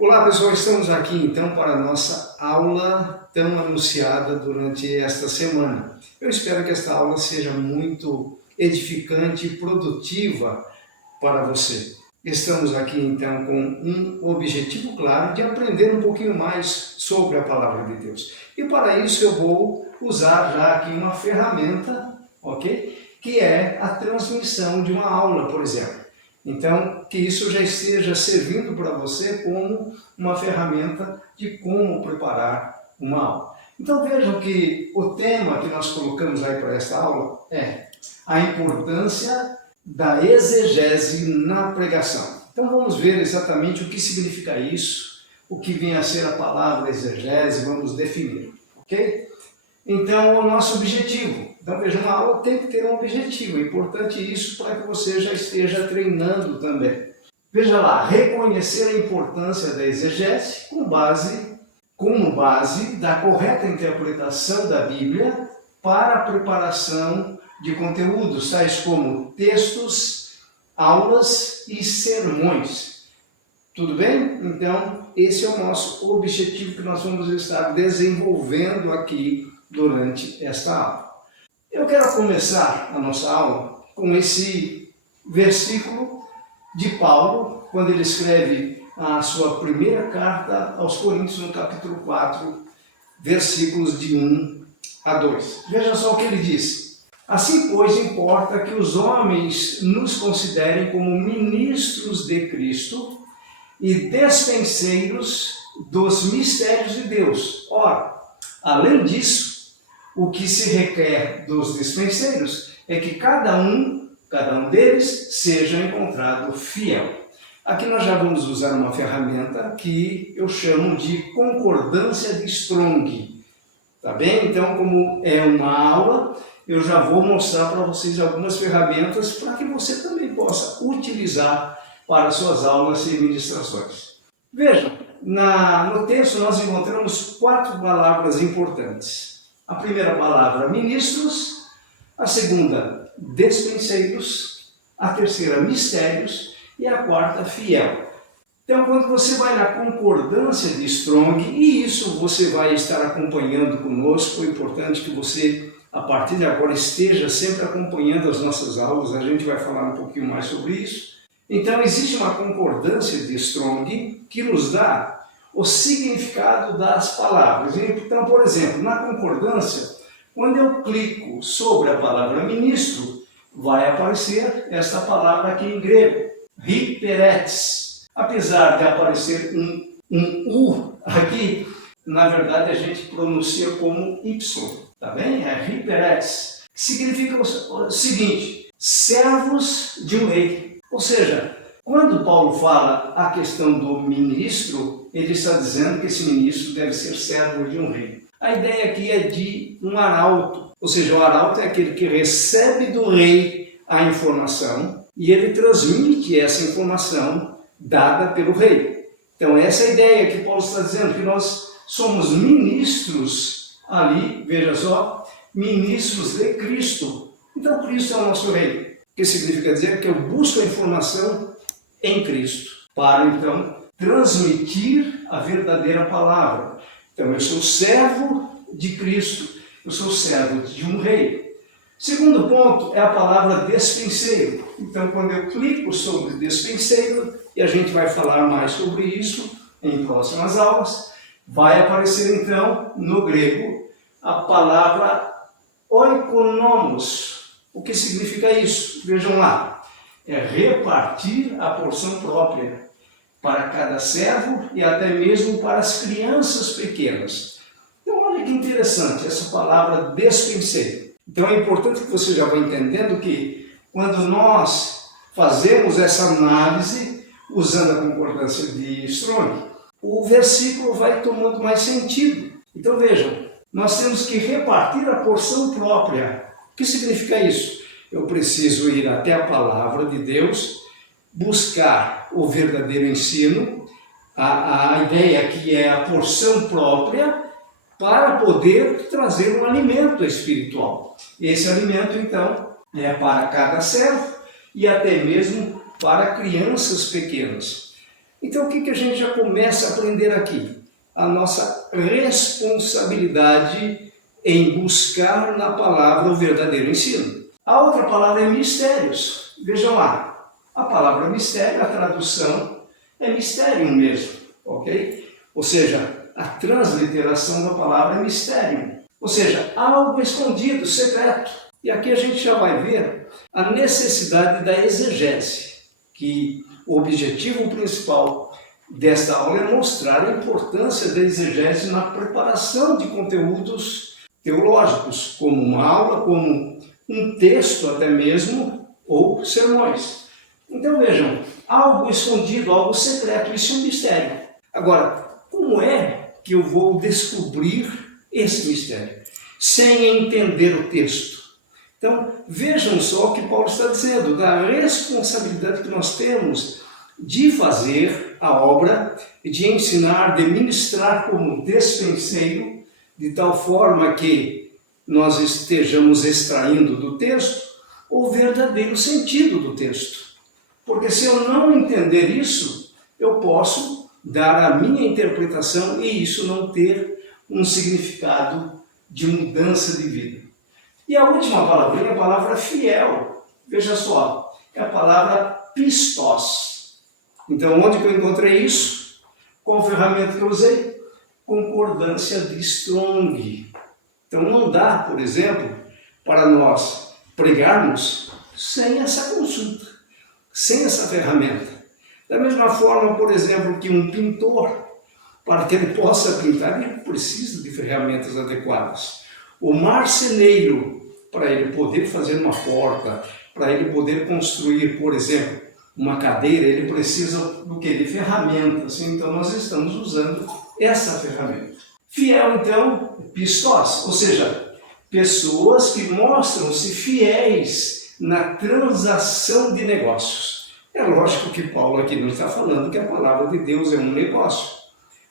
Olá pessoal, estamos aqui então para a nossa aula tão anunciada durante esta semana. Eu espero que esta aula seja muito edificante e produtiva para você. Estamos aqui então com um objetivo claro de aprender um pouquinho mais sobre a palavra de Deus. E para isso eu vou usar já aqui uma ferramenta, ok? Que é a transmissão de uma aula, por exemplo. Então, que isso já esteja servindo para você como uma ferramenta de como preparar uma aula. Então vejam que o tema que nós colocamos aí para esta aula é a importância da exegese na pregação. Então vamos ver exatamente o que significa isso, o que vem a ser a palavra exegese, vamos definir, ok? Então, o nosso objetivo. Então, veja, uma aula tem que ter um objetivo. É importante isso para que você já esteja treinando também. Veja lá, reconhecer a importância da exegese como base da correta interpretação da Bíblia para a preparação de conteúdos, tais como textos, aulas e sermões. Tudo bem? Então, esse é o nosso objetivo que nós vamos estar desenvolvendo aqui durante esta aula. Eu quero começar a nossa aula com esse versículo de Paulo, quando ele escreve a sua primeira carta aos Coríntios, no capítulo 4, versículos de 1 a 2. Veja só o que ele diz. Assim, pois, importa que os homens nos considerem como ministros de Cristo e despenseiros dos mistérios de Deus. Ora, além disso, o que se requer dos dispenseiros é que cada um deles seja encontrado fiel. Aqui nós já vamos usar uma ferramenta que eu chamo de concordância de Strong. Tá bem? Então, como é uma aula, eu já vou mostrar para vocês algumas ferramentas para que você também possa utilizar para suas aulas e ministrações. Vejam, no texto nós encontramos 4 palavras importantes. A primeira palavra, ministros. A segunda, despenseiros. A terceira, mistérios. E a quarta, fiel. Então, quando você vai na concordância de Strong, e isso você vai estar acompanhando conosco, é importante que você, a partir de agora, esteja sempre acompanhando as nossas aulas, a gente vai falar um pouquinho mais sobre isso. Então, existe uma concordância de Strong que nos dá o significado das palavras. Então, por exemplo, na concordância, quando eu clico sobre a palavra ministro, vai aparecer esta palavra aqui em grego, hiperetes. Apesar de aparecer um U aqui, na verdade a gente pronuncia como Y, tá bem? É hiperetes, que significa o seguinte, servos de um rei. Ou seja, quando Paulo fala a questão do ministro, ele está dizendo que esse ministro deve ser servo de um rei. A ideia aqui é de um arauto, ou seja, o arauto é aquele que recebe do rei a informação e ele transmite essa informação dada pelo rei. Então essa é a ideia que Paulo está dizendo, que nós somos ministros ali, veja só, ministros de Cristo. Então Cristo é o nosso rei, que significa dizer que eu busco a informação em Cristo, para então transmitir a verdadeira palavra. Então eu sou servo de Cristo, eu sou servo de um rei. Segundo ponto é a palavra despenseiro. Então quando eu clico sobre despenseiro, e a gente vai falar mais sobre isso em próximas aulas, vai aparecer então no grego a palavra oikonomos. O que significa isso? Vejam lá. É repartir a porção própria para cada servo e até mesmo para as crianças pequenas. Então, olha que interessante essa palavra despenseiro. Então, é importante que você já vá entendendo que quando nós fazemos essa análise, usando a concordância de Strong, o versículo vai tomando mais sentido. Então, vejam, nós temos que repartir a porção própria. O que significa isso? Eu preciso ir até a palavra de Deus, buscar o verdadeiro ensino, a ideia que é a porção própria, para poder trazer um alimento espiritual. Esse alimento, então, é para cada servo e até mesmo para crianças pequenas. Então o que a gente já começa a aprender aqui? A nossa responsabilidade em buscar na palavra o verdadeiro ensino. A outra palavra é mistérios. Vejam lá, a palavra mistério, a tradução é mistério mesmo, ok? Ou seja, a transliteração da palavra é mistério. Ou seja, algo escondido, secreto. E aqui a gente já vai ver a necessidade da exegese, que o objetivo principal desta aula é mostrar a importância da exegese na preparação de conteúdos teológicos, como uma aula, como um texto até mesmo, ou sermões. Então vejam, algo escondido, algo secreto, isso é um mistério. Agora, como é que eu vou descobrir esse mistério? Sem entender o texto. Então, vejam só o que Paulo está dizendo, da responsabilidade que nós temos de fazer a obra, de ensinar, de ministrar como despenseiro, de tal forma que nós estejamos extraindo do texto o verdadeiro sentido do texto. Porque se eu não entender isso, eu posso dar a minha interpretação e isso não ter um significado de mudança de vida. E a última palavrinha é a palavra fiel. Veja só, é a palavra pistos. Então, onde que eu encontrei isso? Qual ferramenta que eu usei? Concordância de Strong. Então, não dá, por exemplo, para nós pregarmos sem essa consulta, sem essa ferramenta. Da mesma forma, por exemplo, que um pintor, para que ele possa pintar, ele precisa de ferramentas adequadas. O marceneiro, para ele poder fazer uma porta, para ele poder construir, por exemplo, uma cadeira, ele precisa do que? De ferramentas. Então nós estamos usando essa ferramenta. Fiel, então, pistos, ou seja, pessoas que mostram-se fiéis na transação de negócios. É lógico que Paulo aqui não está falando que a palavra de Deus é um negócio,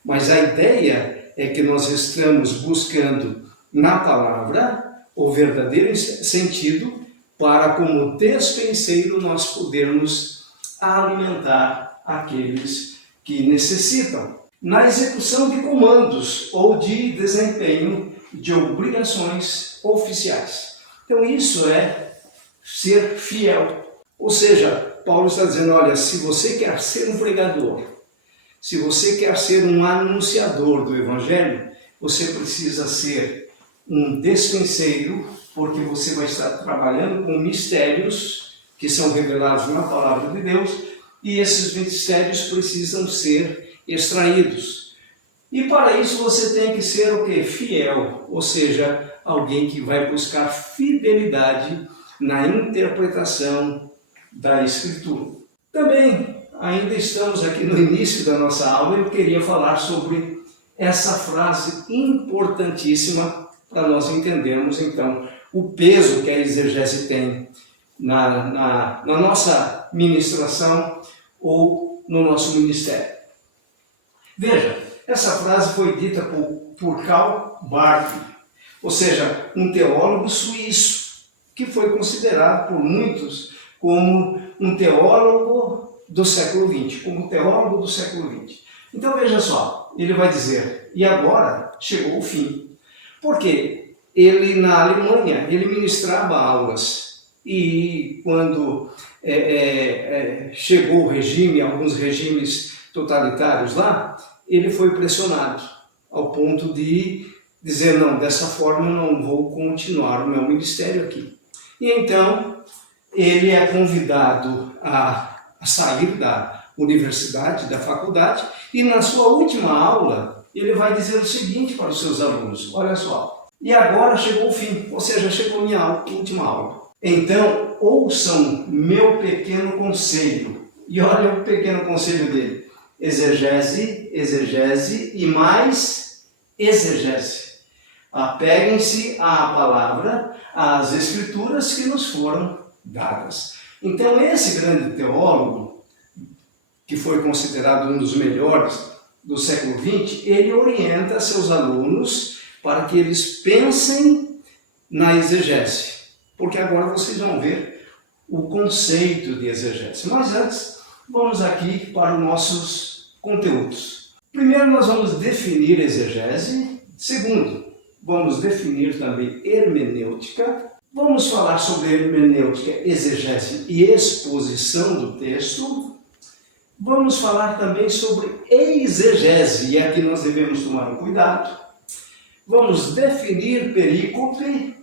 mas a ideia é que nós estamos buscando na palavra o verdadeiro sentido para, como despenseiro, nós podermos alimentar aqueles que necessitam. Na execução de comandos ou de desempenho de obrigações oficiais. Então isso é ser fiel. Ou seja, Paulo está dizendo, olha, se você quer ser um pregador, se você quer ser um anunciador do Evangelho, você precisa ser um despenseiro, porque você vai estar trabalhando com mistérios que são revelados na palavra de Deus, e esses mistérios precisam ser extraídos. E para isso você tem que ser o quê? Fiel, ou seja, alguém que vai buscar fidelidade na interpretação da Escritura. Também, ainda estamos aqui no início da nossa aula, eu queria falar sobre essa frase importantíssima para nós entendermos, então, o peso que a exegese tem na nossa ministração ou no nosso ministério. Veja, essa frase foi dita por Karl Barth, ou seja, um teólogo suíço, que foi considerado por muitos como um teólogo do século XX, como teólogo do século XX. Então veja só, ele vai dizer, e agora chegou o fim. Porque ele, na Alemanha, ele ministrava aulas, e quando chegou o regime, alguns regimes totalitários lá, ele foi pressionado ao ponto de dizer, não, dessa forma eu não vou continuar o meu ministério aqui. E então ele é convidado a sair da universidade, da faculdade, e na sua última aula ele vai dizer o seguinte para os seus alunos, olha só, e agora chegou o fim, ou seja, chegou a minha última aula. Então, ouçam meu pequeno conselho. E olha o pequeno conselho dele. Exegese, exegese e mais exegese. Apeguem-se à palavra, às escrituras que nos foram dadas. Então, esse grande teólogo, que foi considerado um dos melhores do século XX, ele orienta seus alunos para que eles pensem na exegese. Porque agora vocês vão ver o conceito de exegese. Mas antes, vamos aqui para os nossos conteúdos. Primeiro, nós vamos definir exegese. Segundo, vamos definir também hermenêutica. Vamos falar sobre hermenêutica, exegese e exposição do texto. Vamos falar também sobre exegese, e aqui nós devemos tomar um cuidado. Vamos definir perícope,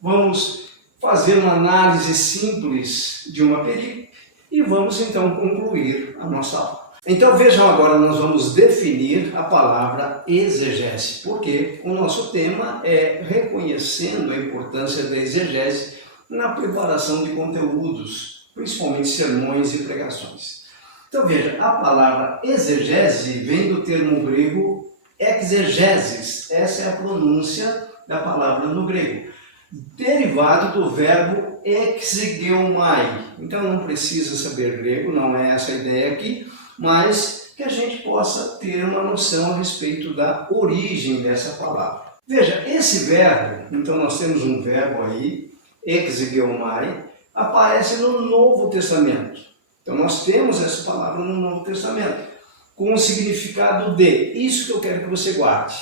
vamos fazer uma análise simples de uma perícope e vamos então concluir a nossa aula. Então vejam agora, nós vamos definir a palavra exegese, porque o nosso tema é reconhecendo a importância da exegese na preparação de conteúdos, principalmente sermões e pregações. Então veja, a palavra exegese vem do termo grego exegesis, essa é a pronúncia da palavra no grego, derivado do verbo exegeomai. Então não precisa saber grego, não é essa a ideia aqui, mas que a gente possa ter uma noção a respeito da origem dessa palavra. Veja, esse verbo, então nós temos um verbo aí, exegeomai, aparece no Novo Testamento. Então nós temos essa palavra no Novo Testamento, com o significado de, isso que eu quero que você guarde.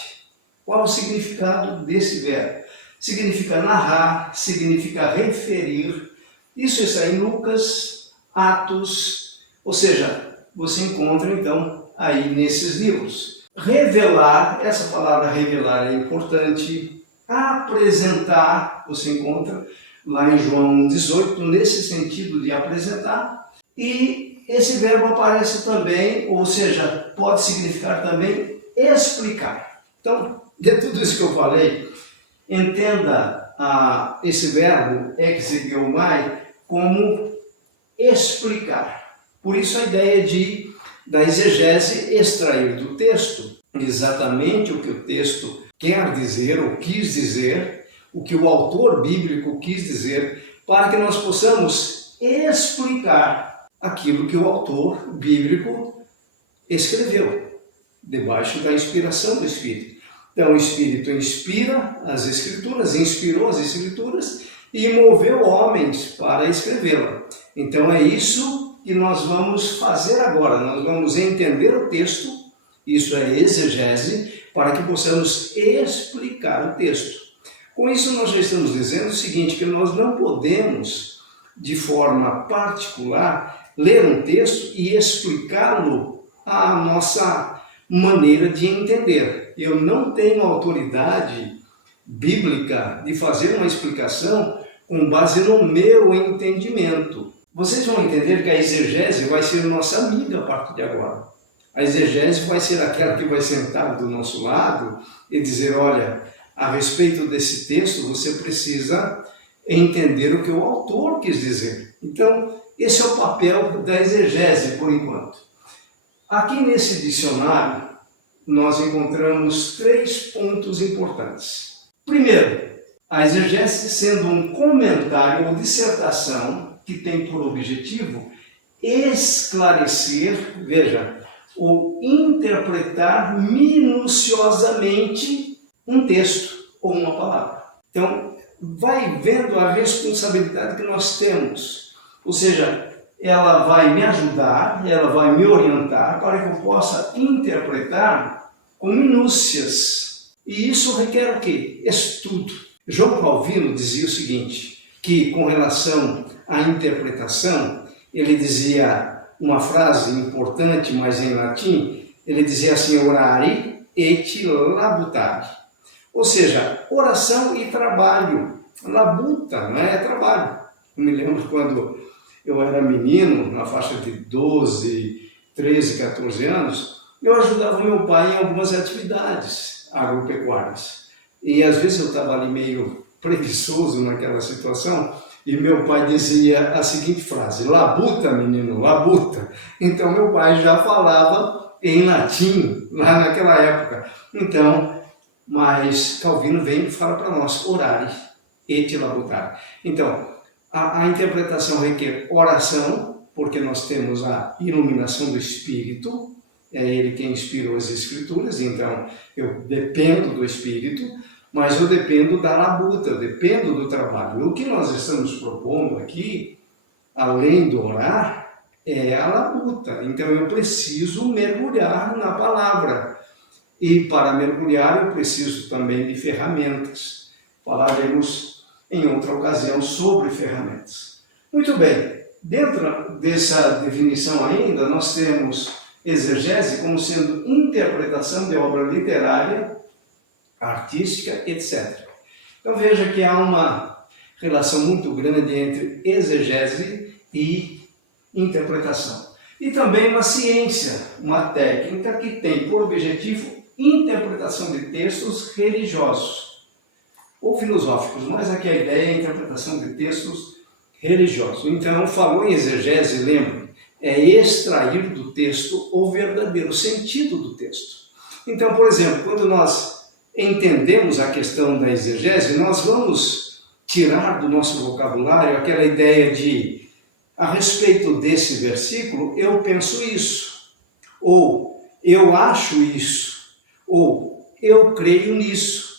Qual é o significado desse verbo? Significa narrar, significa referir. Isso está em Lucas, Atos, ou seja, você encontra então aí nesses livros. Revelar, essa palavra revelar é importante. Apresentar, você encontra lá em João 18, nesse sentido de apresentar. E esse verbo aparece também, ou seja, pode significar também explicar. Então, de tudo isso que eu falei, entenda esse verbo exegeomai como explicar. Por isso a ideia da exegese extrair do texto exatamente o que o texto quer dizer ou quis dizer, o que o autor bíblico quis dizer, para que nós possamos explicar aquilo que o autor bíblico escreveu, debaixo da inspiração do Espírito. Então o Espírito inspira as Escrituras, inspirou as Escrituras e moveu homens para escrevê-la. Então é isso que nós vamos fazer agora. Nós vamos entender o texto, isso é exegese, para que possamos explicar o texto. Com isso nós já estamos dizendo o seguinte, que nós não podemos, de forma particular, ler um texto e explicá-lo à nossa maneira de entender. Eu não tenho autoridade bíblica de fazer uma explicação com base no meu entendimento. Vocês vão entender que a exegese vai ser nossa amiga a partir de agora. A exegese vai ser aquela que vai sentar do nosso lado e dizer, olha, a respeito desse texto você precisa entender o que o autor quis dizer. Então, esse é o papel da exegese por enquanto. Aqui nesse dicionário, nós encontramos 3 pontos importantes. Primeiro, a exegese sendo um comentário ou dissertação que tem por objetivo esclarecer, veja, ou interpretar minuciosamente um texto ou uma palavra. Então, vai vendo a responsabilidade que nós temos, ou seja, ela vai me ajudar, ela vai me orientar para que eu possa interpretar com minúcias. E isso requer o quê? Estudo. João Calvino dizia o seguinte, que com relação à interpretação, ele dizia uma frase importante, mas em latim, ele dizia assim, orare et labutare. Ou seja, oração e trabalho. Labuta, não é trabalho. Eu me lembro quando eu era menino, na faixa de 12, 13, 14 anos, eu ajudava meu pai em algumas atividades agropecuárias. E às vezes eu estava ali meio preguiçoso naquela situação, e meu pai dizia a seguinte frase, labuta, menino, labuta. Então meu pai já falava em latim, lá naquela época. Então, mas Calvino vem e fala para nós, orare et labutare. Então, a interpretação requer oração, porque nós temos a iluminação do Espírito, é ele quem inspirou as Escrituras, então eu dependo do Espírito, mas eu dependo da labuta, eu dependo do trabalho. O que nós estamos propondo aqui, além do orar, é a labuta. Então eu preciso mergulhar na palavra. E para mergulhar eu preciso também de ferramentas. Falaremos em outra ocasião sobre ferramentas. Muito bem, dentro dessa definição ainda, nós temos exegese como sendo interpretação de obra literária, artística, etc. Então veja que há uma relação muito grande entre exegese e interpretação. E também uma ciência, uma técnica que tem por objetivo interpretação de textos religiosos ou filosóficos, mas aqui a ideia é a interpretação de textos religiosos. Então, falou em exegese, lembre, é extrair do texto o verdadeiro sentido do texto. Então, por exemplo, quando nós entendemos a questão da exegese, nós vamos tirar do nosso vocabulário aquela ideia de, a respeito desse versículo, eu penso isso, ou eu acho isso, ou eu creio nisso.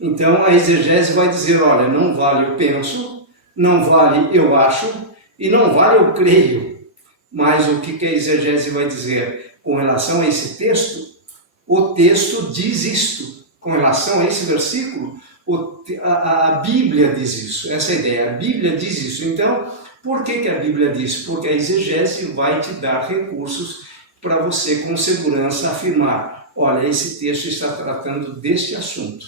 Então a exegese vai dizer, olha, não vale eu penso, não vale eu acho e não vale eu creio. Mas o que a exegese vai dizer com relação a esse texto? O texto diz isto. Com relação a esse versículo, a Bíblia diz isso. Essa é a ideia, a Bíblia diz isso. Então, por que a Bíblia diz? Porque a exegese vai te dar recursos para você com segurança afirmar, olha, esse texto está tratando deste assunto.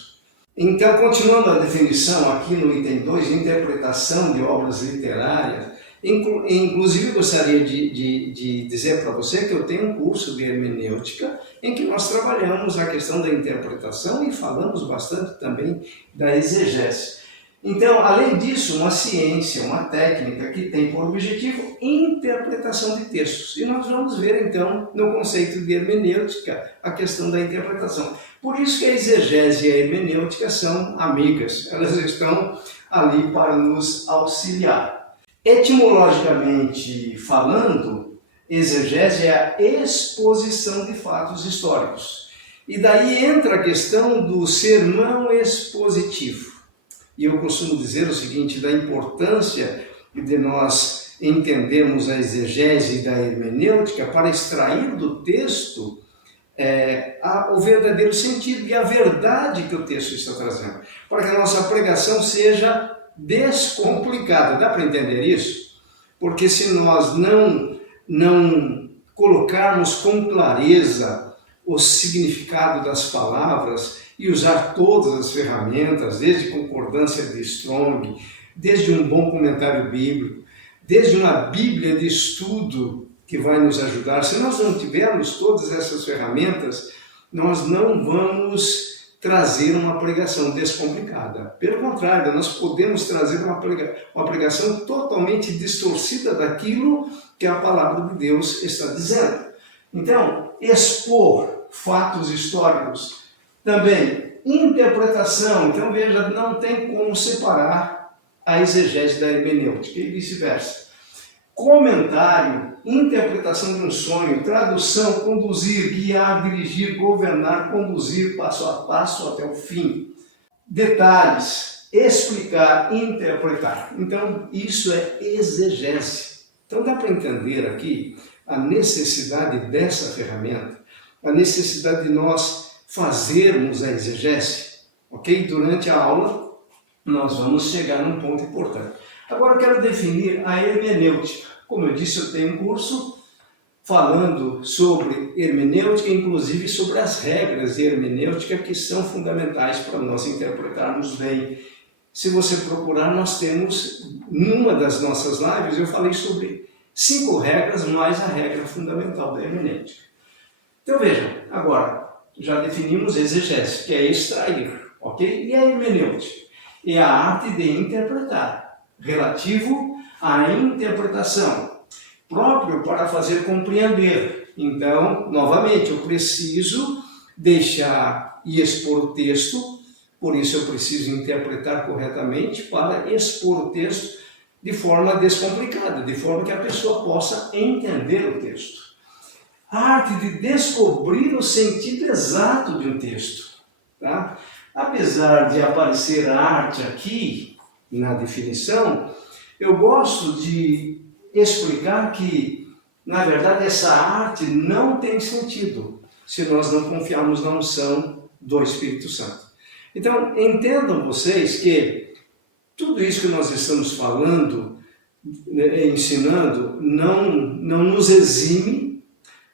Então, continuando a definição aqui no item 2, interpretação de obras literárias, inclusive gostaria de dizer para você que eu tenho um curso de hermenêutica em que nós trabalhamos a questão da interpretação e falamos bastante também da exegese. Então, além disso, uma ciência, uma técnica que tem por objetivo interpretação de textos. E nós vamos ver, então, no conceito de hermenêutica, a questão da interpretação. Por isso que a exegese e a hermenêutica são amigas. Elas estão ali para nos auxiliar. Etimologicamente falando, exegese é a exposição de fatos históricos. E daí entra a questão do sermão expositivo. E eu costumo dizer o seguinte, da importância de nós entendermos a exegese da hermenêutica para extrair do texto o verdadeiro sentido e a verdade que o texto está trazendo, para que a nossa pregação seja descomplicada. Dá para entender isso? Porque se nós não colocarmos com clareza o significado das palavras e usar todas as ferramentas, desde concordância de Strong, desde um bom comentário bíblico, desde uma Bíblia de estudo que vai nos ajudar. Se nós não tivermos todas essas ferramentas, nós não vamos trazer uma pregação descomplicada. Pelo contrário, nós podemos trazer uma pregação totalmente distorcida daquilo que a palavra de Deus está dizendo. Então, expor fatos históricos, também interpretação. Então veja, não tem como separar a exegese da hermenêutica e vice-versa. Comentário, interpretação de um sonho, tradução, conduzir, guiar, dirigir, governar, conduzir passo a passo até o fim. Detalhes, explicar, interpretar. Então isso é exegese. Então dá para entender aqui a necessidade dessa ferramenta, a necessidade de nós fazermos a exegese, ok? Durante a aula nós vamos chegar num ponto importante. Agora eu quero definir a hermenêutica. Como eu disse, eu tenho um curso falando sobre hermenêutica, inclusive sobre as regras de hermenêutica que são fundamentais para nós interpretarmos bem. Se você procurar, nós temos, numa das nossas lives, eu falei sobre 5 regras mais a regra fundamental da hermenêutica. Então vejam, agora já definimos exegese, que é extrair, ok? E a hermenêutica é a arte de interpretar, relativo à interpretação, próprio para fazer compreender. Então, novamente, eu preciso deixar e expor o texto, por isso eu preciso interpretar corretamente para expor o texto de forma descomplicada, de forma que a pessoa possa entender o texto. A arte de descobrir o sentido exato de um texto. Tá? Apesar de aparecer arte aqui na definição, eu gosto de explicar que Na verdade, essa arte não tem sentido se nós não confiarmos na unção do Espírito Santo. Então, entendam vocês que tudo isso que nós estamos falando, ensinando, não nos exime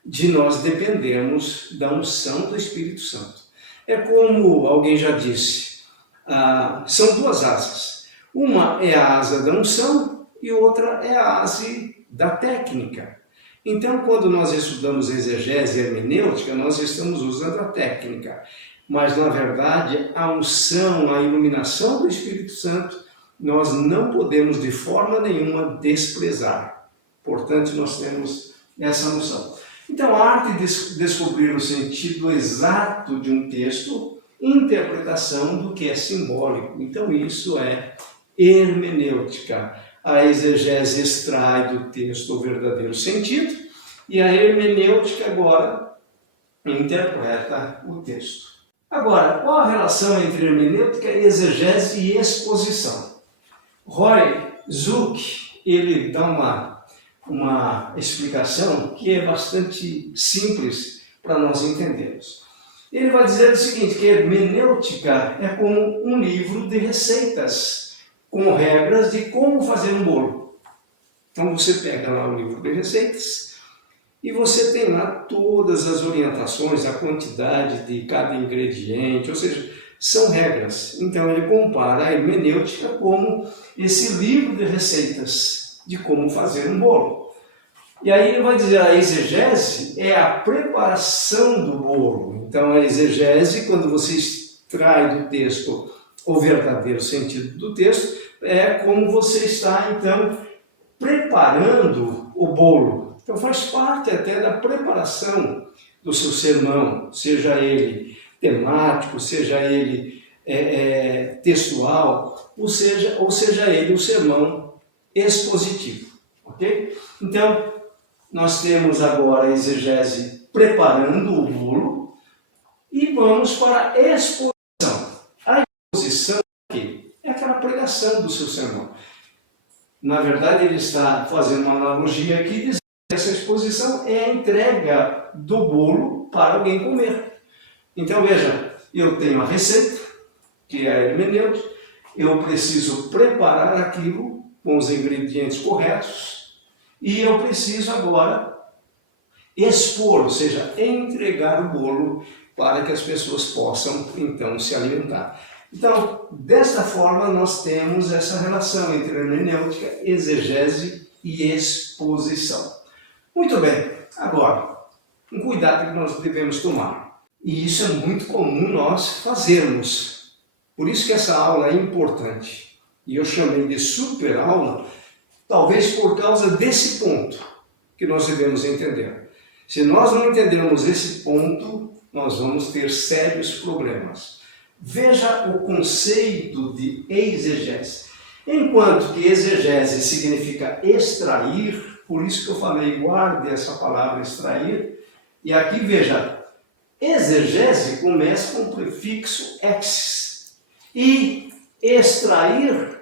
de nós dependermos da unção do Espírito Santo. É como alguém já disse, são duas asas. Uma é a asa da unção e outra é a asa da técnica. Então, quando nós estudamos exegese e hermenêutica, nós estamos usando a técnica. Mas, na verdade, a unção, a iluminação do Espírito Santo, nós não podemos de forma nenhuma desprezar. Portanto, nós temos essa noção. Então, a arte de descobrir o sentido exato de um texto, interpretação do que é simbólico. Então, isso é hermenêutica. A exegese extrai do texto o verdadeiro sentido e a hermenêutica agora interpreta o texto. Agora, qual a relação entre hermenêutica, exegese e exposição? Roy Zuck, ele dá uma explicação que é bastante simples para nós entendermos. Ele vai dizer o seguinte, que hermenêutica é como um livro de receitas, com regras de como fazer um bolo. Então você pega lá o livro de receitas e você tem lá todas as orientações, a quantidade de cada ingrediente, ou seja, são regras. Então ele compara a hermenêutica como esse livro de receitas de como fazer um bolo. E aí ele vai dizer, a exegese é a preparação do bolo. Então a exegese, quando você extrai do texto o verdadeiro sentido do texto, é como você está, então, preparando o bolo. Então faz parte até da preparação do seu sermão, seja ele temático, seja ele textual, ou seja ele o sermão expositivo. Ok? Então, nós temos agora a exegese preparando o bolo e vamos para a exposição. A exposição aqui é aquela pregação do seu sermão. Na verdade, ele está fazendo uma analogia aqui, dizendo que essa exposição é a entrega do bolo para alguém comer. Então, veja, eu tenho a receita, que é a hermenêutica, eu preciso preparar aquilo com os ingredientes corretos e eu preciso agora expor, ou seja, entregar o bolo para que as pessoas possam, então, se alimentar. Então, desta forma, nós temos essa relação entre hermenêutica, exegese e exposição. Muito bem, agora, um cuidado que nós devemos tomar. E isso é muito comum nós fazermos. Por isso que essa aula é importante. E eu chamei de super aula, talvez por causa desse ponto que nós devemos entender. Se nós não entendermos esse ponto, nós vamos ter sérios problemas. Veja o conceito de exegese. Enquanto que exegese significa extrair, por isso que eu falei, guarde essa palavra extrair, e aqui veja, exegese começa com o prefixo ex, e extrair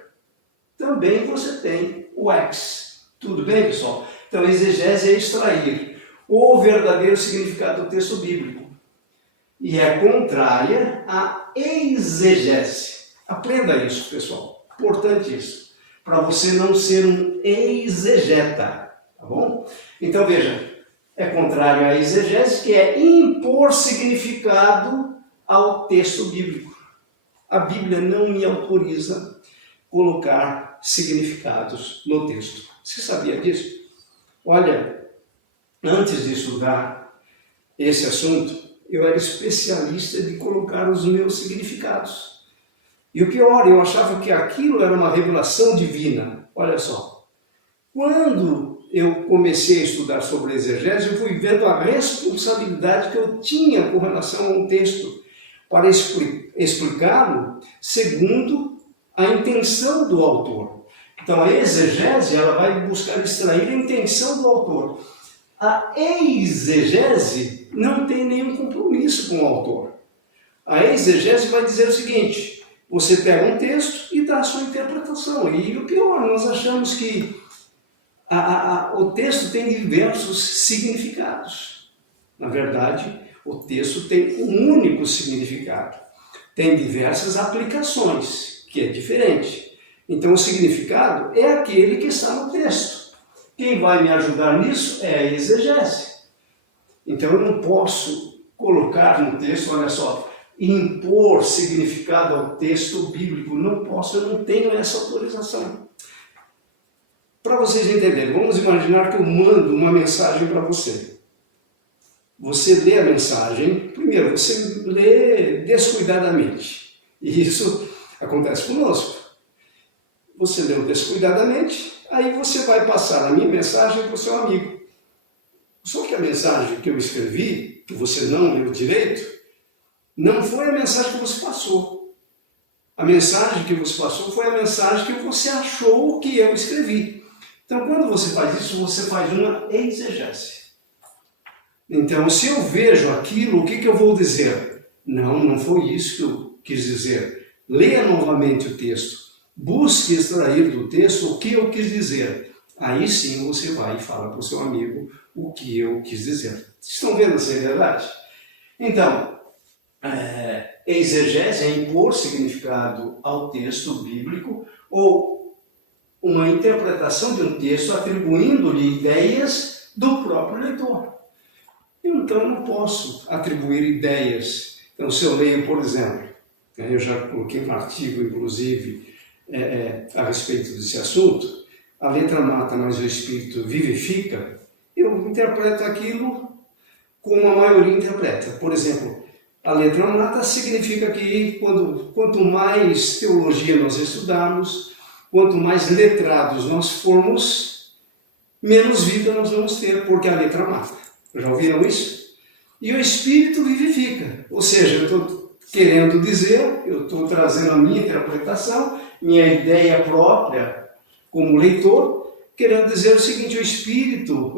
também você tem o ex. Tudo bem, pessoal? Então, exegese é extrair o verdadeiro significado do texto bíblico. E é contrária à exegese. Aprenda isso, pessoal. Importante isso. Para você não ser um exegeta. Tá bom? Então, veja. É contrário à exegese, que é impor significado ao texto bíblico. A Bíblia não me autoriza colocar significados no texto. Você sabia disso? Olha, antes de estudar esse assunto, eu era especialista de colocar os meus significados. E o pior, eu achava que aquilo era uma revelação divina. Olha só. Quando eu comecei a estudar sobre exegese, eu fui vendo a responsabilidade que eu tinha com relação ao texto para explicá-lo segundo a intenção do autor. Então a exegese ela vai buscar extrair a intenção do autor. A exegese não tem nenhum compromisso com o autor. A exegese vai dizer o seguinte, você pega um texto e dá a sua interpretação. E o pior, nós achamos que O texto tem diversos significados. Na verdade, o texto tem um único significado. Tem diversas aplicações, que é diferente. Então, o significado é aquele que está no texto. Quem vai me ajudar nisso é a exegese. Então, eu não posso colocar no texto, olha só, impor significado ao texto bíblico. Não posso, eu não tenho essa autorização. Para vocês entenderem, vamos imaginar que eu mando uma mensagem para você. Você lê a mensagem, primeiro, você lê descuidadamente. E isso acontece conosco. Você leu descuidadamente, aí você vai passar a minha mensagem para o seu amigo. Só que a mensagem que eu escrevi, que você não leu direito, não foi a mensagem que você passou. A mensagem que você passou foi a mensagem que você achou que eu escrevi. Então, quando você faz isso, você faz uma exegese. Então, se eu vejo aquilo, o que eu vou dizer? Não foi isso que eu quis dizer. Leia novamente o texto. Busque extrair do texto o que eu quis dizer. Aí sim você vai e fala para o seu amigo o que eu quis dizer. Estão vendo essa verdade? Então, exegese é impor significado ao texto bíblico ou uma interpretação de um texto atribuindo-lhe ideias do próprio leitor. Então, eu não posso atribuir ideias. Então, se eu leio, por exemplo, eu já coloquei um artigo, inclusive, a respeito desse assunto, a letra mata, mas o espírito vivifica, eu interpreto aquilo como a maioria interpreta. Por exemplo, a letra mata significa que quanto mais teologia nós estudarmos, quanto mais letrados nós formos, menos vida nós vamos ter, porque a letra mata. Já ouviram isso? E o espírito vivifica, ou seja, eu estou querendo dizer, eu estou trazendo a minha interpretação, minha ideia própria como leitor, querendo dizer o seguinte: o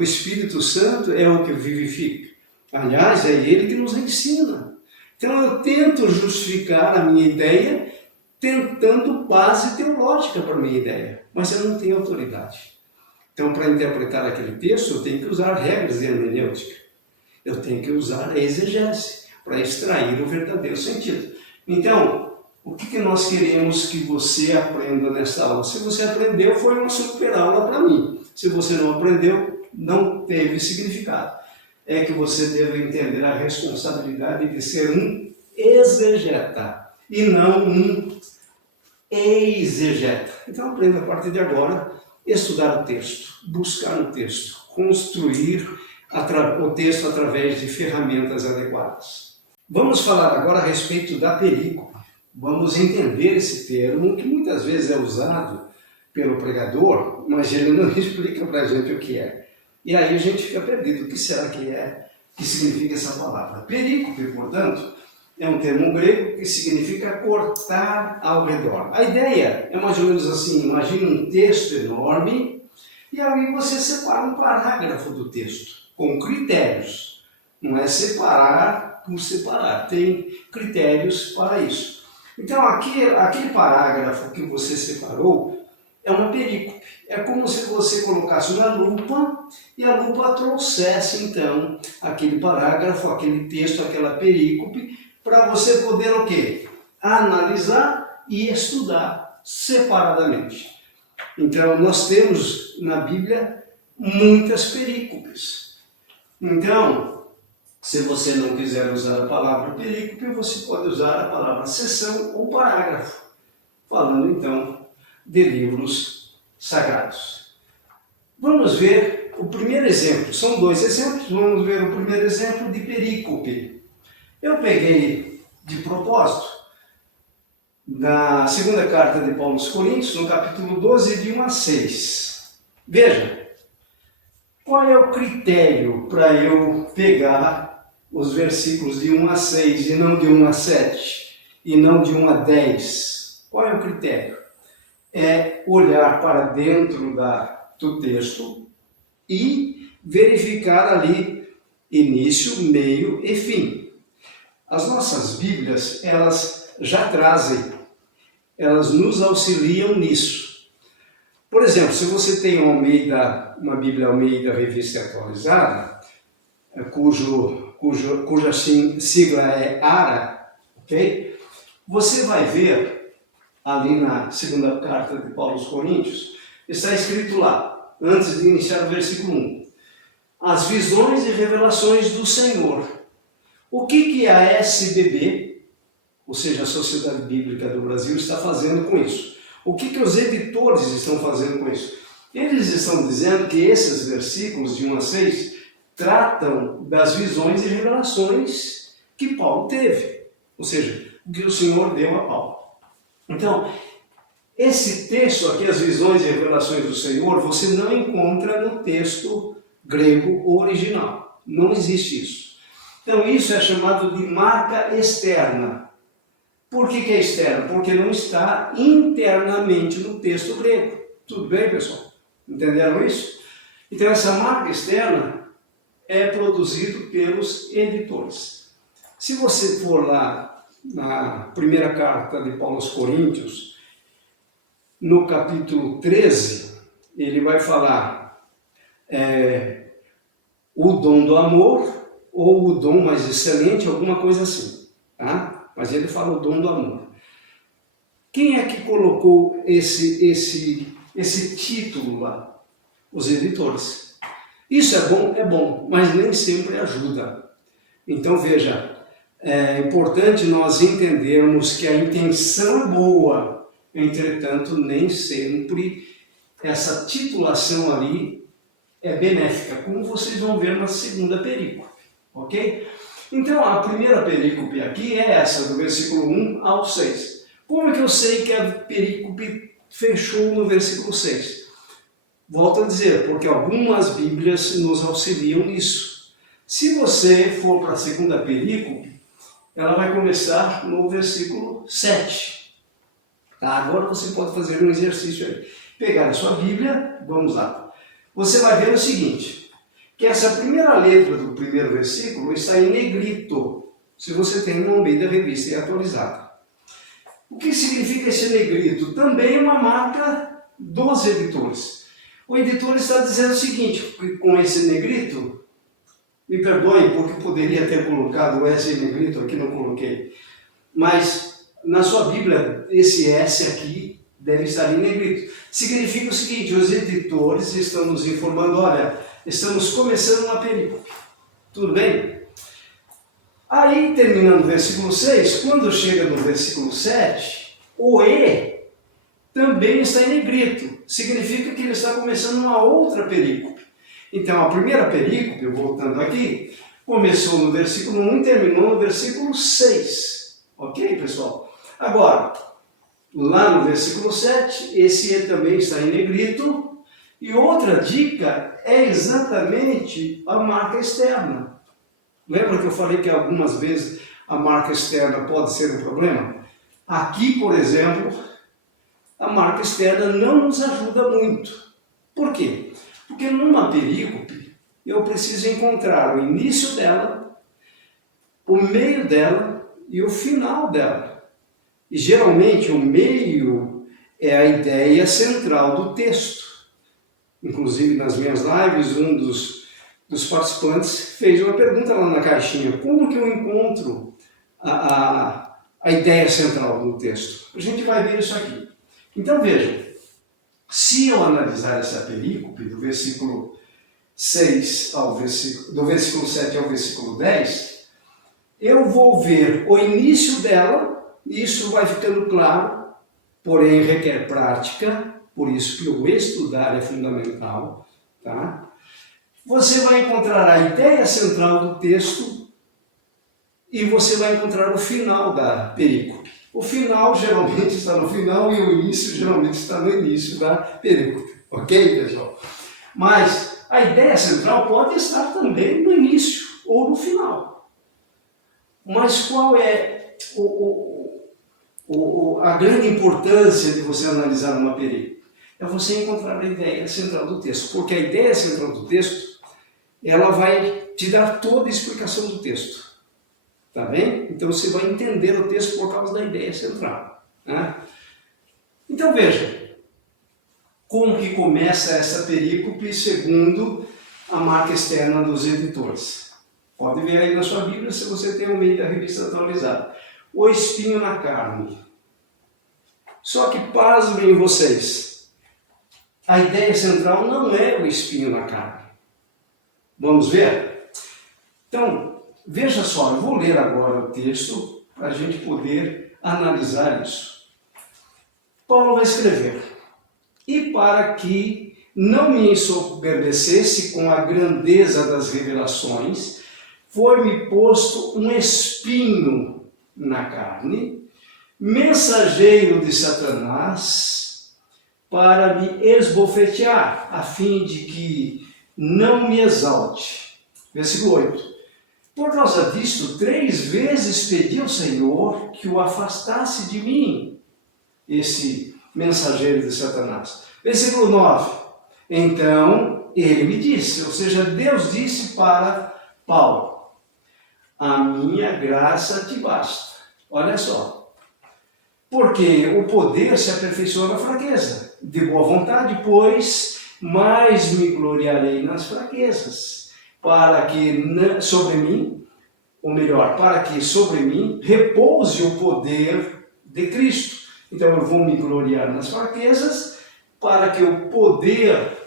Espírito Santo é o que vivifica. Aliás, é ele que nos ensina. Então eu tento justificar a minha ideia tentando base teológica para a minha ideia, mas eu não tenho autoridade. Então, para interpretar aquele texto, eu tenho que usar regras de hermenêutica. Eu tenho que usar a exegese para extrair o verdadeiro sentido. Então, o que nós queremos que você aprenda nesta aula? Se você aprendeu, foi uma super aula para mim. Se você não aprendeu, não teve significado. É que você deve entender a responsabilidade de ser um exegeta e não um exegeta. Então, aprenda a partir de agora estudar o texto, buscar o texto, construir o texto através de ferramentas adequadas. Vamos falar agora a respeito da perícope. Vamos entender esse termo que muitas vezes é usado pelo pregador, mas ele não explica para a gente o que é. E aí a gente fica perdido. O que será que significa essa palavra? Perícope, portanto, é um termo grego que significa cortar ao redor. A ideia é mais ou menos assim: imagine um texto enorme e aí você separa um parágrafo do texto com critérios. Não é separar por separar, tem critérios para isso. Então aquele parágrafo que você separou é uma perícope. É como se você colocasse uma lupa e a lupa trouxesse então aquele parágrafo, aquele texto, aquela perícope, para você poder o quê? Analisar e estudar separadamente. Então, nós temos na Bíblia muitas perícopes. Então, se você não quiser usar a palavra perícope, você pode usar a palavra seção ou parágrafo, falando então de livros sagrados. Vamos ver o primeiro exemplo. São dois exemplos. Vamos ver o primeiro exemplo de perícope. Eu peguei de propósito da segunda carta de Paulo aos Coríntios, no capítulo 12, de 1 a 6. Veja, qual é o critério para eu pegar os versículos de 1 a 6 e não de 1 a 7 e não de 1 a 10? Qual é o critério? É olhar para dentro do texto e verificar ali início, meio e fim. As nossas Bíblias, elas já trazem, elas nos auxiliam nisso. Por exemplo, se você tem uma Bíblia Almeida Revista Atualizada, cuja sigla é ARA, ok? Você vai ver ali na segunda carta de Paulo aos Coríntios, está escrito lá, antes de iniciar o versículo 1, as visões e revelações do Senhor. O que a SBB, ou seja, a Sociedade Bíblica do Brasil, está fazendo com isso? O que os editores estão fazendo com isso? Eles estão dizendo que esses versículos de 1 a 6 tratam das visões e revelações que Paulo teve, ou seja, o que o Senhor deu a Paulo. Então, esse texto aqui, as visões e revelações do Senhor, você não encontra no texto grego original. Não existe isso. Então, isso é chamado de marca externa. Por que é externa? Porque não está internamente no texto grego. Tudo bem, pessoal? Entenderam isso? Então, essa marca externa é produzida pelos editores. Se você for lá na primeira carta de Paulo aos Coríntios, no capítulo 13, ele vai falar o dom do amor, ou o dom mais excelente, alguma coisa assim, tá? Mas ele fala o dom do amor. Quem é que colocou esse título lá? Os editores. Isso é bom, mas nem sempre ajuda. Então veja, é importante nós entendermos que a intenção é boa, entretanto nem sempre essa titulação ali é benéfica, como vocês vão ver na segunda perícope, ok? Então a primeira perícope aqui é essa, do versículo 1 ao 6. Como é que eu sei que a perícope fechou no versículo 6? Volto a dizer, porque algumas Bíblias nos auxiliam nisso. Se você for para a segunda perícope, ela vai começar no versículo 7. Tá? Agora você pode fazer um exercício aí. Pegar a sua Bíblia, vamos lá. Você vai ver o seguinte, que essa primeira letra do primeiro versículo está em negrito, se você tem uma Almeida Revista e Atualizada. O que significa esse negrito? Também uma marca dos editores. O editor está dizendo o seguinte, com esse negrito, me perdoem porque poderia ter colocado o S em negrito, aqui não coloquei, mas na sua Bíblia esse S aqui deve estar em negrito. Significa o seguinte, os editores estão nos informando, olha, estamos começando uma perícope, tudo bem? Aí, terminando o versículo 6, quando chega no versículo 7, o E também está em negrito. Significa que ele está começando uma outra perícope. Então, a primeira perícope, voltando aqui, começou no versículo 1 e terminou no versículo 6. Ok, pessoal? Agora, lá no versículo 7, esse E também está em negrito. E outra dica é exatamente a marca externa. Lembra que eu falei que algumas vezes a marca externa pode ser um problema? Aqui, por exemplo, a marca externa não nos ajuda muito. Por quê? Porque numa perícope eu preciso encontrar o início dela, o meio dela e o final dela. E geralmente o meio é a ideia central do texto. Inclusive nas minhas lives, um dos participantes fez uma pergunta lá na caixinha, como que eu encontro a ideia central do texto? A gente vai ver isso aqui. Então veja, se eu analisar essa perícope do versículo 6 do versículo 7 ao versículo 10, eu vou ver o início dela, e isso vai ficando claro, porém requer prática, por isso que o estudar é fundamental, tá? Você vai encontrar a ideia central do texto e você vai encontrar o final da perícope. O final geralmente está no final e o início geralmente está no início da perícope. Ok, pessoal? Mas a ideia central pode estar também no início ou no final. Mas qual é a grande importância de você analisar uma perícope? É você encontrar a ideia central do texto. Porque a ideia central do texto, ela vai te dar toda a explicação do texto. Tá bem? Então você vai entender o texto por causa da ideia central. Né? Então veja, como que começa essa perícope segundo a marca externa dos editores. Pode ver aí na sua Bíblia se você tem o meio da revista atualizada. O espinho na carne. Só que pasmem vocês, a ideia central não é o espinho na carne. Vamos ver? Então, veja só, eu vou ler agora o texto para a gente poder analisar isso. Paulo vai escrever: e para que não me ensoberbecesse com a grandeza das revelações, foi-me posto um espinho na carne, mensageiro de Satanás, para me esbofetear, a fim de que não me exalte. Versículo 8. Por causa disto, 3 vezes pedi ao Senhor que o afastasse de mim, esse mensageiro de Satanás. Versículo 9. Então ele me disse, ou seja, Deus disse para Paulo: a minha graça te basta. Olha só. Porque o poder se aperfeiçoa na fraqueza. De boa vontade, pois, mais me gloriarei nas fraquezas, para que sobre mim, ou melhor, para que sobre mim repouse o poder de Cristo. Então eu vou me gloriar nas fraquezas, para que o poder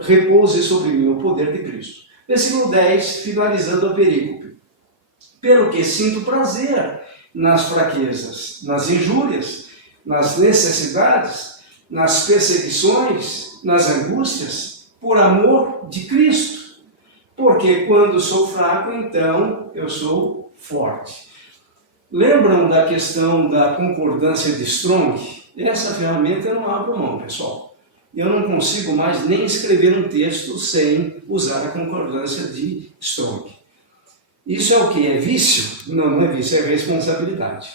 repouse sobre mim, o poder de Cristo. Versículo 10, finalizando a perícope. Pelo que sinto prazer nas fraquezas, nas injúrias, nas necessidades, nas perseguições, nas angústias, por amor de Cristo. Porque quando sou fraco, então eu sou forte. Lembram da questão da concordância de Strong? Essa ferramenta eu não abro mão, pessoal. Eu não consigo mais nem escrever um texto sem usar a concordância de Strong. Isso é o que? É vício? Não, não é vício, é responsabilidade.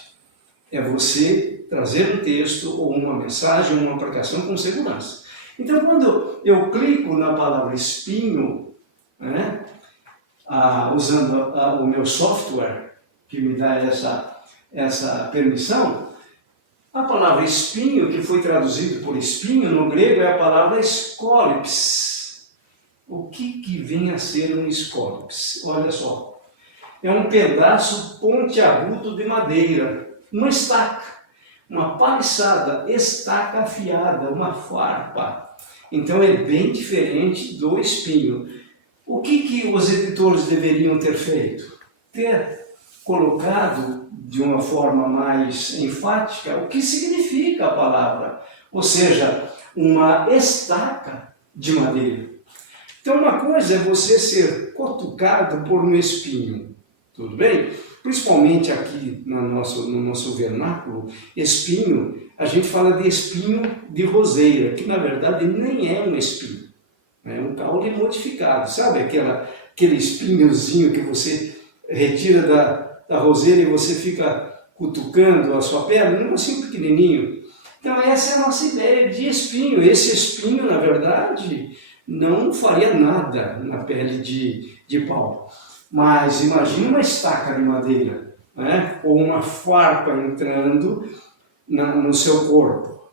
É você trazer um texto ou uma mensagem, uma pregação com segurança. Então, quando eu clico na palavra espinho, né, usando o meu software, que me dá essa permissão, a palavra espinho, que foi traduzido por espinho no grego, é a palavra skólips. O que vem a ser um skólips? Olha só. É um pedaço pontiagudo de madeira, uma estaca, uma paliçada, estaca afiada, uma farpa. Então é bem diferente do espinho. O que os editores deveriam ter feito? Ter colocado de uma forma mais enfática o que significa a palavra, ou seja, uma estaca de madeira. Então uma coisa é você ser cutucado por um espinho. Tudo bem? Principalmente aqui no nosso vernáculo, espinho, a gente fala de espinho de roseira, que na verdade nem é um espinho, é um caule modificado. Sabe aquele espinhozinho que você retira da roseira e você fica cutucando a sua perna? Um negocinho pequenininho. Então essa é a nossa ideia de espinho. Esse espinho, na verdade, não faria nada na pele de Paulo. Mas imagine uma estaca de madeira, né? Ou uma farpa entrando no seu corpo.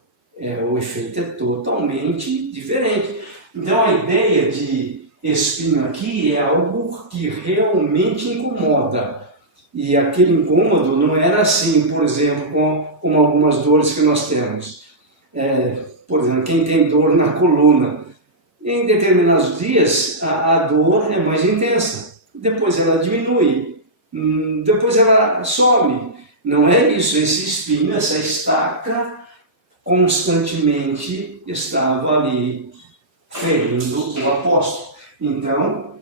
O efeito é totalmente diferente. Então a ideia de espinho aqui é algo que realmente incomoda. E aquele incômodo não era assim, por exemplo, como algumas dores que nós temos. Por exemplo, quem tem dor na coluna, em determinados dias a dor é mais intensa. Depois ela diminui, depois ela some. Não é isso, esse espinho, essa estaca, constantemente estava ali ferindo o apóstolo. Então,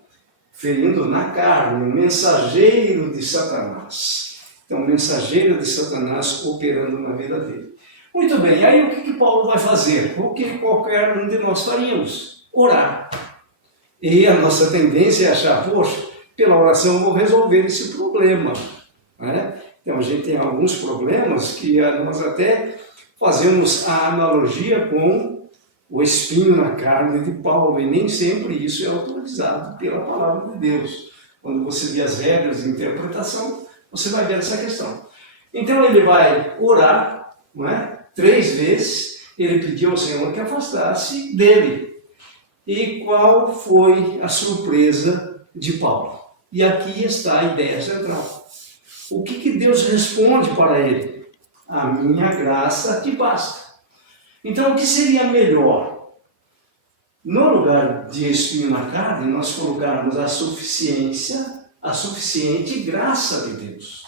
ferindo na carne, o mensageiro de Satanás. Então, o mensageiro de Satanás operando na vida dele. Muito bem, aí o que Paulo vai fazer? O que qualquer um de nós faríamos? Orar. E a nossa tendência é achar, poxa, pela oração eu vou resolver esse problema, né? Então a gente tem alguns problemas que nós até fazemos a analogia com o espinho na carne de Paulo, e nem sempre isso é autorizado pela palavra de Deus. Quando você vê as regras de interpretação, você vai ver essa questão. Então ele vai orar, não é? 3 vezes, ele pediu ao Senhor que afastasse dele. E qual foi a surpresa de Paulo? E aqui está a ideia central. O que Deus responde para ele? A minha graça te basta. Então, o que seria melhor? No lugar de espinho na carne, nós colocarmos a suficiente graça de Deus.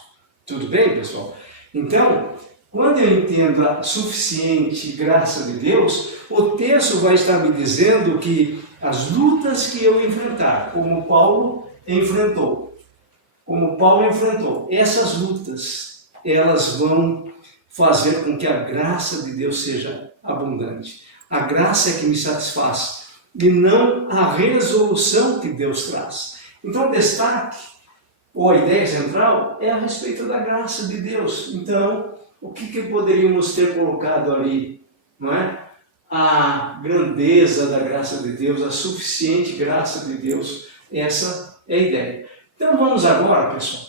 Tudo bem, pessoal? Então, quando eu entendo a suficiente graça de Deus, o texto vai estar me dizendo que as lutas que eu enfrentar, como Paulo enfrentou, essas lutas, elas vão fazer com que a graça de Deus seja abundante. A graça é que me satisfaz, e não a resolução que Deus traz. Então, o destaque, ou a ideia central, é a respeito da graça de Deus. Então, o que poderíamos ter colocado ali? Não é? A grandeza da graça de Deus, a suficiente graça de Deus. Essa é a ideia. Então, vamos agora, pessoal,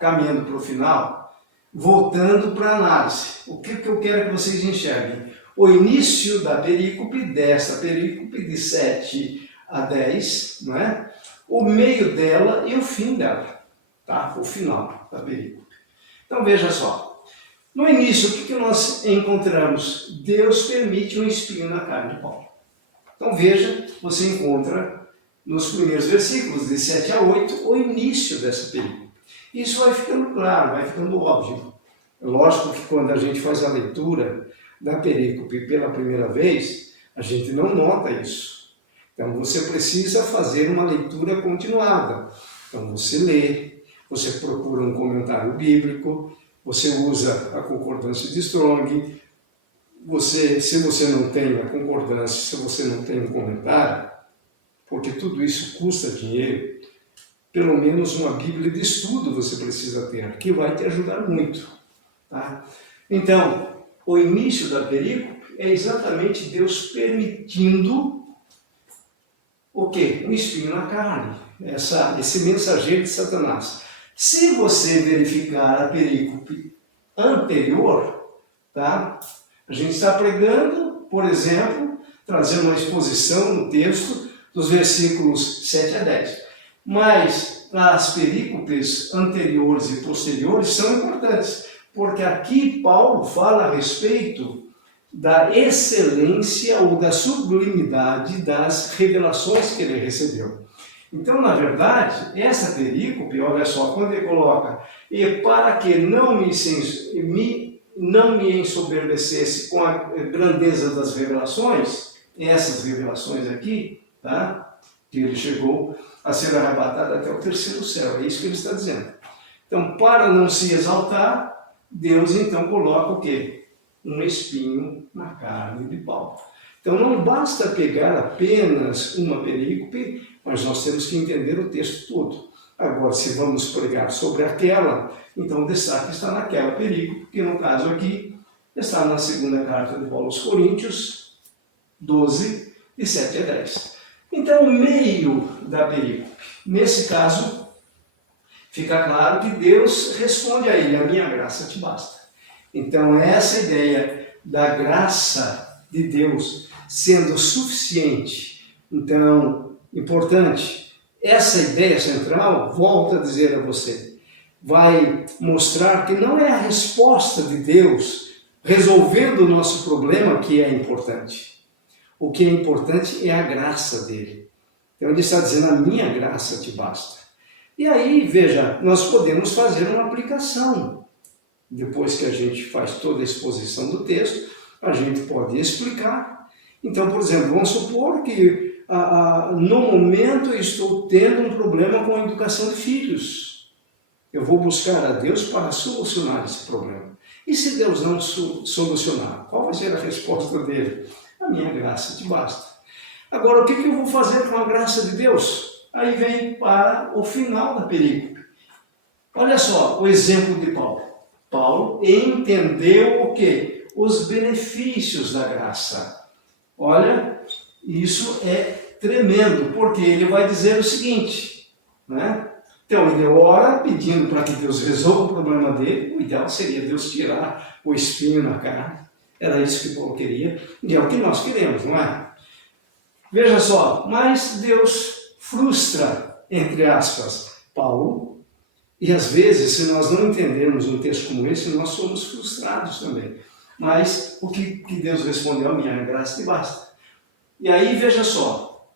caminhando para o final, voltando para a análise. O que eu quero que vocês enxerguem? O início da perícope, desta perícope, de 7 a 10, não é? O meio dela e o fim dela, tá? O final da perícope. Então veja só, no início o que nós encontramos? Deus permite um espinho na carne de Paulo. Então veja, você encontra nos primeiros versículos, de 7 a 8, o início dessa perícope. Isso vai ficando claro, vai ficando óbvio. É lógico que quando a gente faz a leitura da perícope pela primeira vez, a gente não nota isso. Então você precisa fazer uma leitura continuada. Então você lê, você procura um comentário bíblico, você usa a concordância de Strong, se você não tem a concordância, se você não tem um comentário, porque tudo isso custa dinheiro, pelo menos uma Bíblia de estudo você precisa ter, que vai te ajudar muito. Tá? Então, o início da perícope é exatamente Deus permitindo o quê? Um espinho na carne, esse mensageiro de Satanás. Se você verificar a perícope anterior, tá? A gente está pregando, por exemplo, trazendo uma exposição no texto dos versículos 7 a 10. Mas as perícopes anteriores e posteriores são importantes, porque aqui Paulo fala a respeito da excelência ou da sublimidade das revelações que ele recebeu. Então, na verdade, essa perícope, olha só, quando ele coloca, e para que não me ensoberbecesse com a grandeza das revelações, essas revelações aqui, tá? Que ele chegou a ser arrebatado até o terceiro céu, é isso que ele está dizendo. Então, para não se exaltar, Deus então coloca o quê? Um espinho na carne de Paulo. Então não basta pegar apenas uma perícope, mas nós temos que entender o texto todo. Agora, se vamos pregar sobre aquela, então o destaque está naquela perícope, que no caso aqui está na segunda carta de Paulo aos Coríntios, 12, de 7 a 10. Então o meio da perícope, nesse caso, fica claro que Deus responde a ele, a minha graça te basta. Então essa ideia da graça de Deus sendo suficiente, então, importante, essa ideia central, volto a dizer a você, vai mostrar que não é a resposta de Deus resolvendo o nosso problema que é importante. O que é importante é a graça dele. Então ele está dizendo, a minha graça te basta. E aí, veja, nós podemos fazer uma aplicação. Depois que a gente faz toda a exposição do texto, a gente pode explicar. Então, por exemplo, vamos supor que no momento eu estou tendo um problema com a educação de filhos. Eu vou buscar a Deus para solucionar esse problema. E se Deus não solucionar, qual vai ser a resposta dele? A minha graça te basta. Agora, o que eu vou fazer com a graça de Deus? Aí vem para o final da perícope. Olha só o exemplo de Paulo. Paulo entendeu o quê? Os benefícios da graça. Olha, isso é tremendo, porque ele vai dizer o seguinte, né? Então ele ora pedindo para que Deus resolva o problema dele, o ideal seria Deus tirar o espinho na carne, Era isso que Paulo queria e é o que nós queremos, não é? Veja só, mas Deus frustra, entre aspas, Paulo, e às vezes, se nós não entendermos um texto como esse, nós somos frustrados também. Mas o que Deus respondeu: a minha graça te basta. E aí, veja só,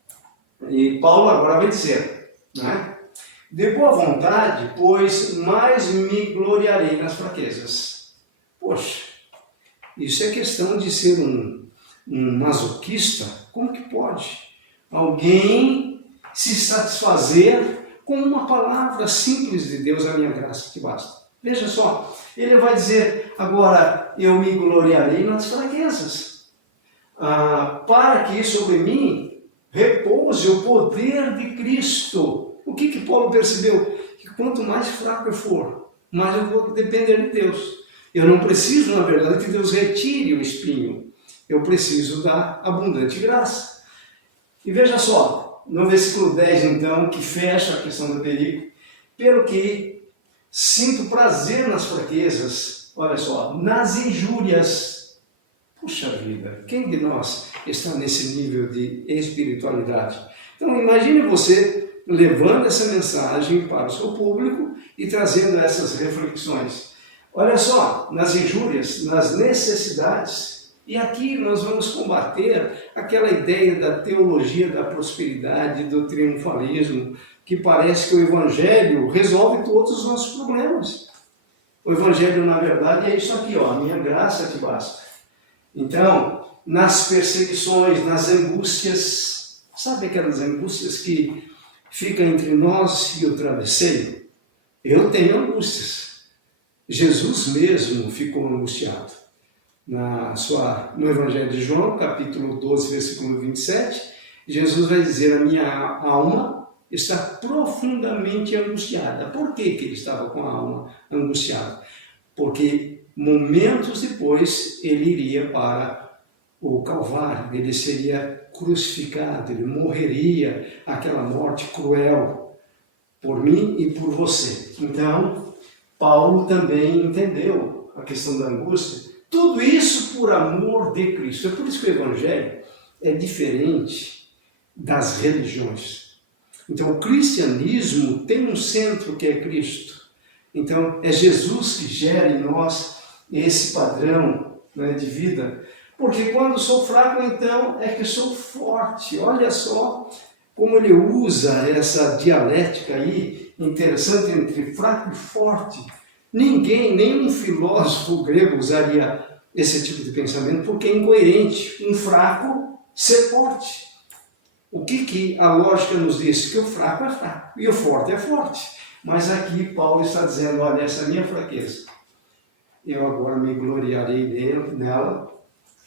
e Paulo agora vai dizer, né? De boa vontade, pois mais me gloriarei nas fraquezas. Poxa, isso é questão de ser um masoquista? Como que pode alguém se satisfazer com uma palavra simples de Deus: a minha graça te basta? Veja só, ele vai dizer agora: eu me gloriarei nas fraquezas, para que sobre mim repouse o poder de Cristo. O que Paulo percebeu? Que quanto mais fraco eu for, mais eu vou depender de Deus. Eu não preciso, na verdade, que Deus retire o espinho. Eu preciso da abundante graça. E veja só, no versículo 10, então, que fecha a questão do perigo: pelo que sinto prazer nas fraquezas, olha só, nas injúrias. Puxa vida, quem de nós está nesse nível de espiritualidade? Então, imagine você levando essa mensagem para o seu público e trazendo essas reflexões. Olha só, nas injúrias, nas necessidades. E aqui nós vamos combater aquela ideia da teologia da prosperidade, do triunfalismo, que parece que o Evangelho resolve todos os nossos problemas. O Evangelho, na verdade, é isso aqui, ó: a minha graça te basta. Então, nas perseguições, nas angústias, sabe aquelas angústias que ficam entre nós e o travesseiro? Eu tenho angústias. Jesus mesmo ficou angustiado. No Evangelho de João, capítulo 12, versículo 27, Jesus vai dizer: a minha alma está profundamente angustiada. Por que ele estava com a alma angustiada? Porque momentos depois ele iria para o Calvário, ele seria crucificado, ele morreria aquela morte cruel por mim e por você. Então, Paulo também entendeu a questão da angústia. Tudo isso por amor de Cristo. É por isso que o Evangelho é diferente das religiões. Então, o cristianismo tem um centro que é Cristo. Então, é Jesus que gera em nós esse padrão, né, de vida. Porque quando sou fraco, então, é que sou forte. Olha só como ele usa essa dialética aí, interessante, entre fraco e forte. Nenhum filósofo grego usaria esse tipo de pensamento, porque é incoerente um fraco ser forte. O que a lógica nos diz? Que o fraco é fraco e o forte é forte. Mas aqui Paulo está dizendo: olha, essa minha fraqueza, eu agora me gloriarei nela,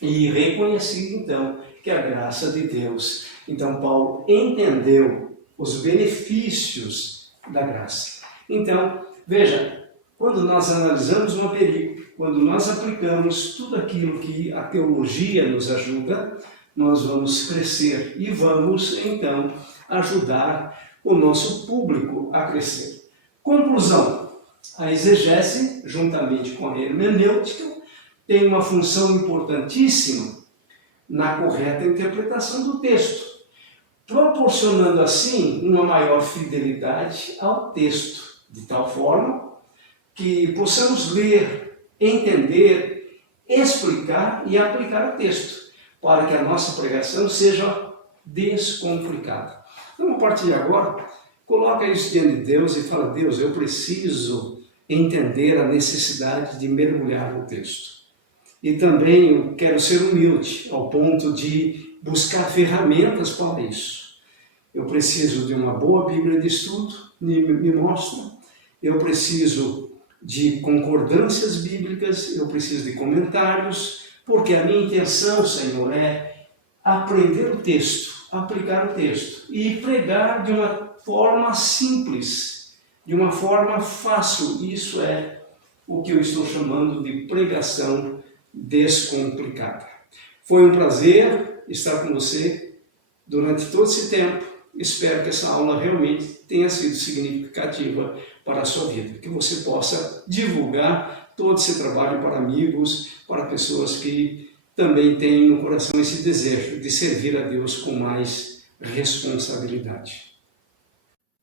e reconheci então que a graça de Deus. Então Paulo entendeu os benefícios da graça. Então, veja, quando nós analisamos uma película, quando nós aplicamos tudo aquilo que a teologia nos ajuda, nós vamos crescer e vamos, então, ajudar o nosso público a crescer. Conclusão: a exegese, juntamente com a hermenêutica, tem uma função importantíssima na correta interpretação do texto, proporcionando assim uma maior fidelidade ao texto, de tal forma que possamos ler, entender, explicar e aplicar o texto, para que a nossa pregação seja descomplicada. Então, a partir de agora, coloca isso diante de Deus e fala: Deus, eu preciso entender a necessidade de mergulhar no texto. E também eu quero ser humilde, ao ponto de buscar ferramentas para isso. Eu preciso de uma boa Bíblia de estudo, me mostra. Eu preciso de concordâncias bíblicas, eu preciso de comentários, porque a minha intenção, Senhor, é aprender o texto, aplicar o texto e pregar de uma forma simples, de uma forma fácil. Isso é o que eu estou chamando de pregação descomplicada. Foi um prazer estar com você durante todo esse tempo espero que essa aula realmente tenha sido significativa para a sua vida, que você possa divulgar todo esse trabalho para amigos, para pessoas que também têm no coração esse desejo de servir a Deus com mais responsabilidade.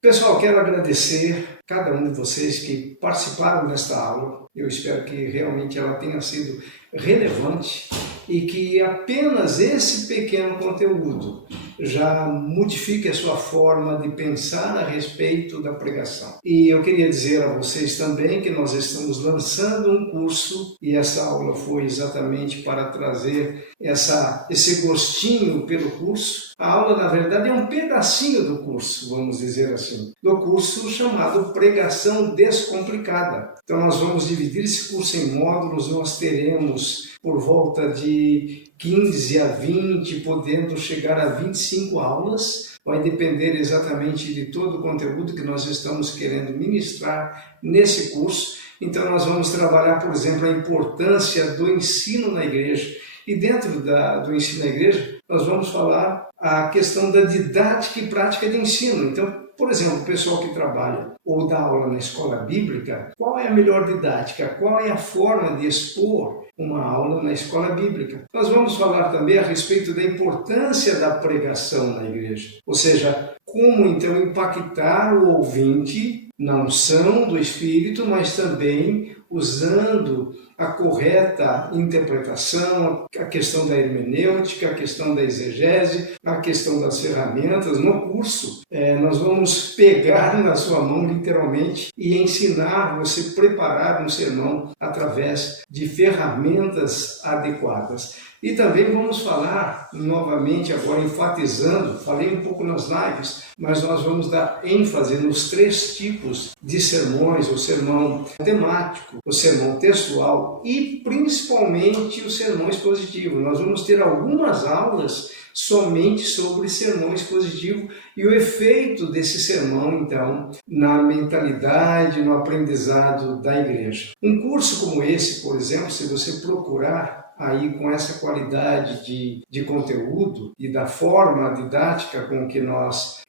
Pessoal, quero agradecer cada um de vocês que participaram desta aula. Eu espero que realmente ela tenha sido relevante e que apenas esse pequeno conteúdo já modifique a sua forma de pensar a respeito da pregação. E eu queria dizer a vocês também que nós estamos lançando um curso, e essa aula foi exatamente para trazer esse gostinho pelo curso. A aula, na verdade, é um pedacinho do curso, vamos dizer assim, do curso chamado Pregação Descomplicada. Então nós vamos dividir esse curso em módulos, nós teremos por volta de 15 a 20, podendo chegar a 25 aulas. Vai depender exatamente de todo o conteúdo que nós estamos querendo ministrar nesse curso. Então nós vamos trabalhar, por exemplo, a importância do ensino na igreja. E dentro do ensino na igreja, nós vamos falar a questão da didática e prática de ensino. Então, por exemplo, o pessoal que trabalha ou dá aula na escola bíblica, qual é a melhor didática? Qual é a forma de expor uma aula na escola bíblica? Nós vamos falar também a respeito da importância da pregação na igreja, ou seja, como então impactar o ouvinte na unção do Espírito, mas também usando a correta interpretação, a questão da hermenêutica, a questão da exegese, a questão das ferramentas. No curso, nós vamos pegar na sua mão, literalmente, e ensinar você a preparar um sermão através de ferramentas adequadas. E também vamos falar, novamente agora enfatizando, falei um pouco nas lives, mas nós vamos dar ênfase nos 3 tipos de sermões: o sermão temático, o sermão textual e principalmente o sermão expositivo. Nós vamos ter algumas aulas somente sobre sermão expositivo e o efeito desse sermão, então, na mentalidade, no aprendizado da igreja. Um curso como esse, por exemplo, se você procurar aí com essa qualidade de conteúdo e da forma didática com que nós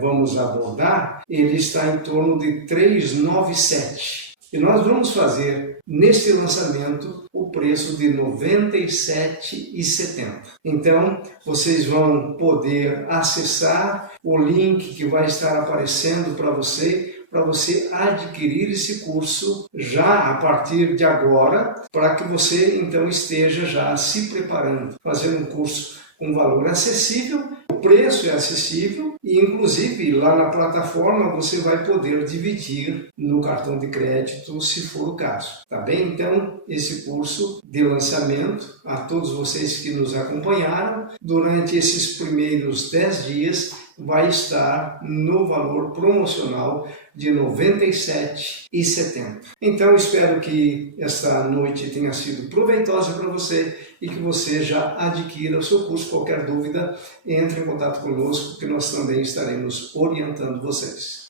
vamos abordar, ele está em torno de 397. E nós vamos fazer, neste lançamento, o preço de R$ 97,70. Então, vocês vão poder acessar o link que vai estar aparecendo para você adquirir esse curso já a partir de agora, para que você então esteja já se preparando, fazendo um curso com valor acessível. O preço é acessível e, inclusive, lá na plataforma você vai poder dividir no cartão de crédito, se for o caso. Tá bem? Então, esse curso de lançamento, a todos vocês que nos acompanharam, durante esses primeiros 10 dias, vai estar no valor promocional de R$ 97,70. Então, espero que esta noite tenha sido proveitosa para você e que você já adquira o seu curso. Qualquer dúvida, entre em contato conosco, que nós também estaremos orientando vocês.